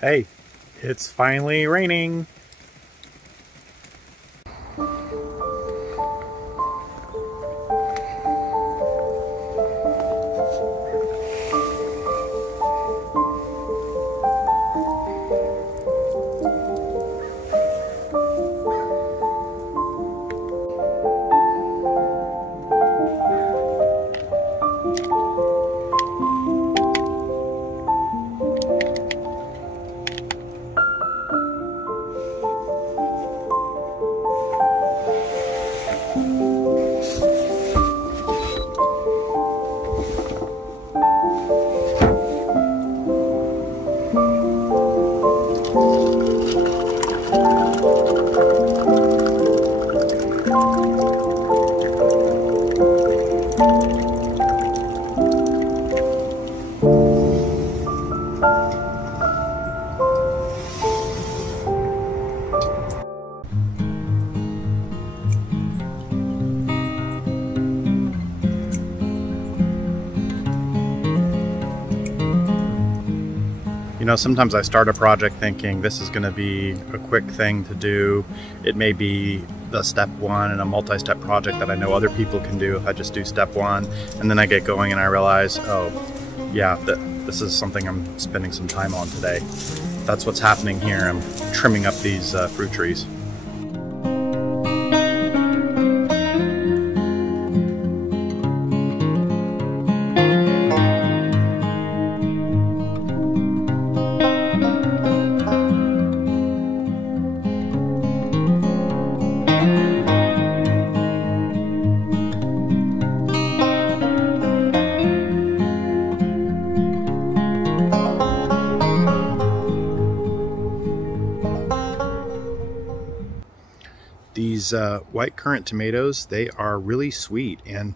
Hey, it's finally raining. You know, sometimes I start a project thinking this is going to be a quick thing to do. It may be the step one in a multi-step project that I know other people can do if I just do step one. And then I get going and I realize, oh, yeah, this is something I'm spending some time on today. That's what's happening here. I'm trimming up these fruit trees. These white currant tomatoes, they are really sweet and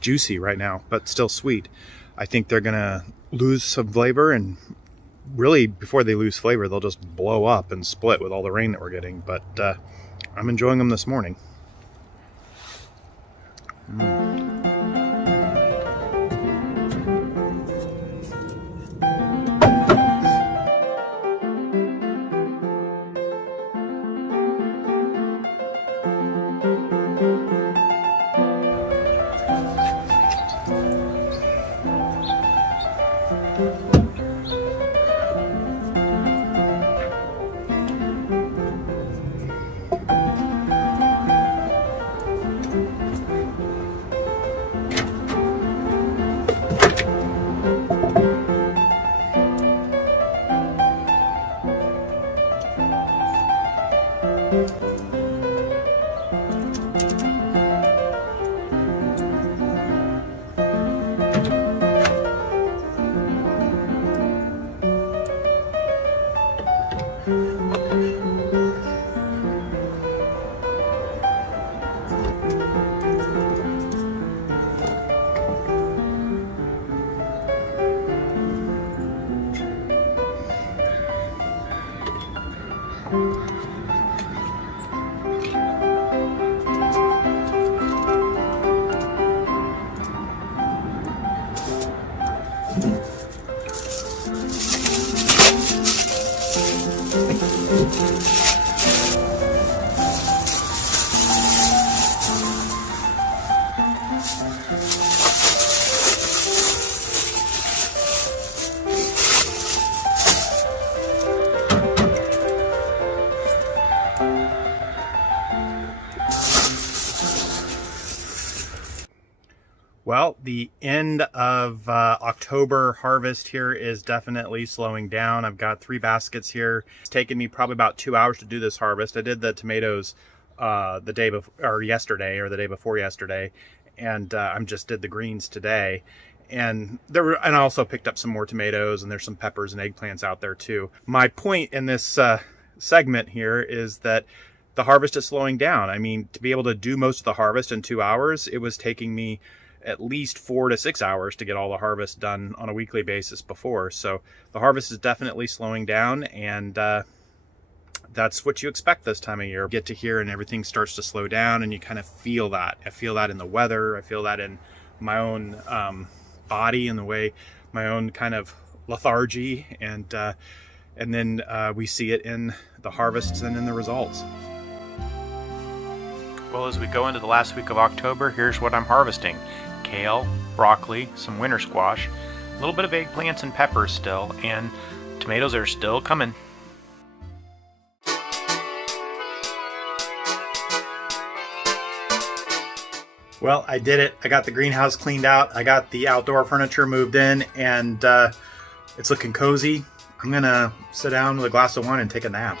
juicy right now, but still sweet. I think they're gonna lose some flavor, and really before they lose flavor, they'll just blow up and split with all the rain that we're getting. But I'm enjoying them this morning. Well, the end of October harvest here is definitely slowing down. I've got 3 baskets here. It's taken me probably about 2 hours to do this harvest. I did the tomatoes the day before, or yesterday, or the day before yesterday, and I just did the greens today. And I also picked up some more tomatoes, and there's some peppers and eggplants out there too. My point in this segment here is that the harvest is slowing down. I mean, to be able to do most of the harvest in 2 hours, it was taking me at least 4 to 6 hours to get all the harvest done on a weekly basis before. So the harvest is definitely slowing down, and that's what you expect this time of year. Get to here and everything starts to slow down, and you kind of feel that. I feel that in the weather. I feel that in my own body, and the way my own kind of lethargy. And and then we see it in the harvests and in the results. Well, as we go into the last week of October, here's what I'm harvesting. Kale, broccoli, some winter squash, a little bit of eggplants and peppers still, and tomatoes are still coming. Well, I did it. I got the greenhouse cleaned out. I got the outdoor furniture moved in, and it's looking cozy. I'm gonna sit down with a glass of wine and take a nap.